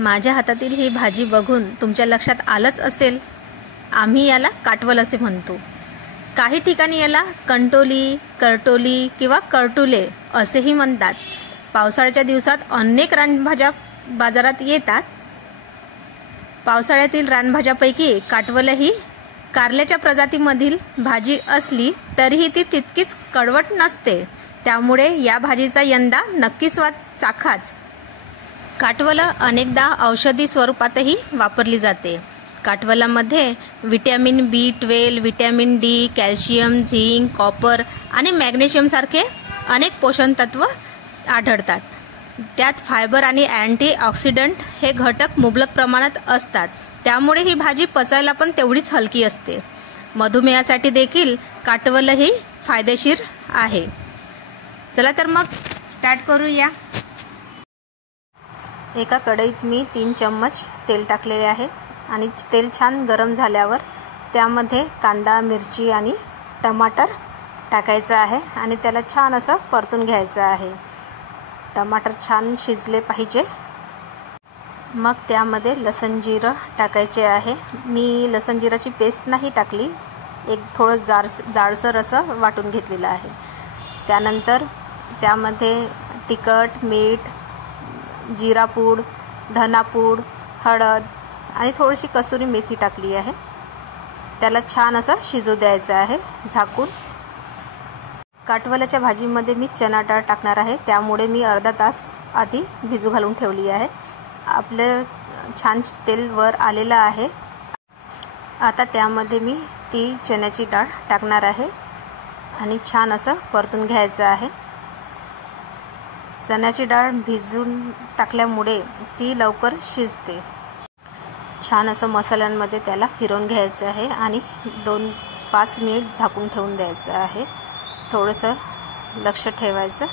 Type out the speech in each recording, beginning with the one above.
माझ्या हातातील ही भाजी बघून तुमच्या लक्षात आलंच असेल, आम्ही याला काटवल असे म्हणतो. काही ठिकाणी याला कंटोली, करटोली किंवा करटुले असेही म्हणतात. पावसाळ्याच्या दिवसात अनेक रानभाज्या बाजारात येतात. पावसाळ्यातील रानभाज्यापैकी काटवल ही कारल्याच्या प्रजातीमधील भाजी असली तरीही ती तितकीच कडवट नसते. त्यामुळे या भाजीचा यंदा नक्की स्वाद चाखाच. काटवल अनेकदा औषधी स्वरूपातही वापरली जाते. काटवलामध्ये vitamin B12, vitamin D, calcium, zinc, copper आणि मॅग्नेशियमसारखे अनेक पोषण तत्व आढळतात. त्यात फायबर आणि अँटीऑक्सिडंट हे घटक मुबलक प्रमाणात असतात. त्यामुळे ही भाजी पचायला पण तेवढीच हलकी असते. मधुमेहासाठी देखील काटवल ही फायदेशीर आहे. चला तर मग स्टार्ट करूया. एका कढईत मी 3 चम्मच तेल टाकलेले आहे आणि तेल छान गरम झाल्यावर त्यामध्ये कांदा, मिरची आणि टमाटर टाकायचं आहे आणि त्याला छान असं परतून घ्यायचं आहे. टमाटर छान शिजले पाहिजे. मग त्यामध्ये लसण जिरं टाकायचे आहे. मी लसण जिराची पेस्ट नाही टाकली, एक थोडं जाडसर असं वाटून घेतलेलं आहे. त्यानंतर त्यामध्ये तिखट, मीठ, जिरापूड, धनापूड, हळद आणि थोडीशी कसुरी मेथी टाकली आहे. त्याला छान असं शिजू द्यायचं आहे झाकून. काटवलाच्या भाजीमध्ये मी चणा डाळ टाकणार आहे, त्यामुळे मी अर्धा तास आधी भिजू घालून ठेवली आहे. आपलं छान तेल वर आलेलं आहे. आता त्यामध्ये मी ती चण्याची डाळ टाकणार आहे आणि छान असं परतून घ्यायचं आहे. चण्याची डाळ भिजून टाकल्यामुळे ती लवकर शिजते. छान असं मसाल्यांमध्ये त्याला फिरवून घ्यायचं आहे आणि 2-5 मिनिट झाकून ठेवून द्यायचं आहे. थोडंसं लक्ष ठेवायचं,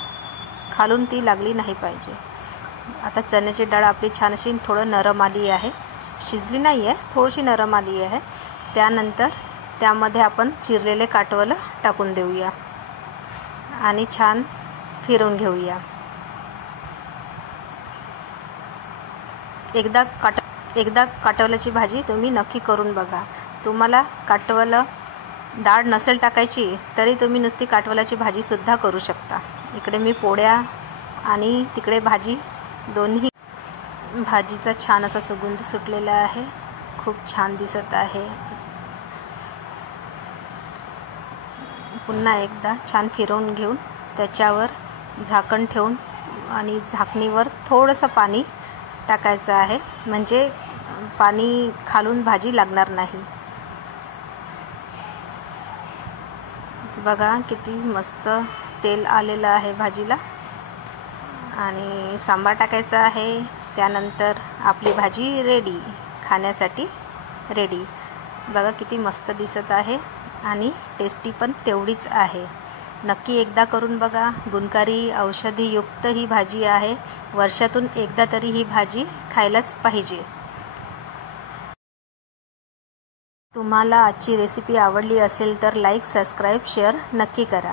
खालून ती लागली नाही पाहिजे. आता चण्याची डाळ आपली छान अशी थोडं नरम आली आहे, शिजली नाही आहे, थोडीशी नरम आली आहे. त्यानंतर त्यामध्ये आपण चिरलेले काटवलं टाकून देऊया आणि छान फिरवून घेऊया. एकदा काटवल्याची भाजी तुम्ही नक्की करून बघा. तुम्हाला काटवलं डाळ नसेल टाकायची तरी तुम्ही नुसती काटवल्याची भाजीसुद्धा करू शकता. इकडे मी पोळ्या आणि तिकडे भाजी दोन्ही भाजीचा छान असा सुगंध सुटलेला आहे. खूप छान दिसत आहे. पुन्हा एकदा छान फिरवून घेऊन त्याच्यावर झाकण ठेवून आणि झाकणीवर थोडंसं पाणी टाकायचं आहे, म्हणजे पाणी खालून भाजी लागणार नाही. बघा किती मस्त तेल आलेलं आहे भाजीला. आणि सांबार टाकायचा आहे. त्यानंतर आपली भाजी रेडी, खाण्यासाठी रेडी. बघा किती मस्त दिसत आहे आणि टेस्टी पण तेवढीच आहे. नक्की एकदा करून बघा. गुणकारी औषधीयुक्त ही भाजी आहे. वर्षातून एकदा तरी ही भाजी खायलाच पाहिजे. तुम्हाला आजची रेसिपी आवडली असेल तर लाईक, सबस्क्राईब, शेअर नक्की करा.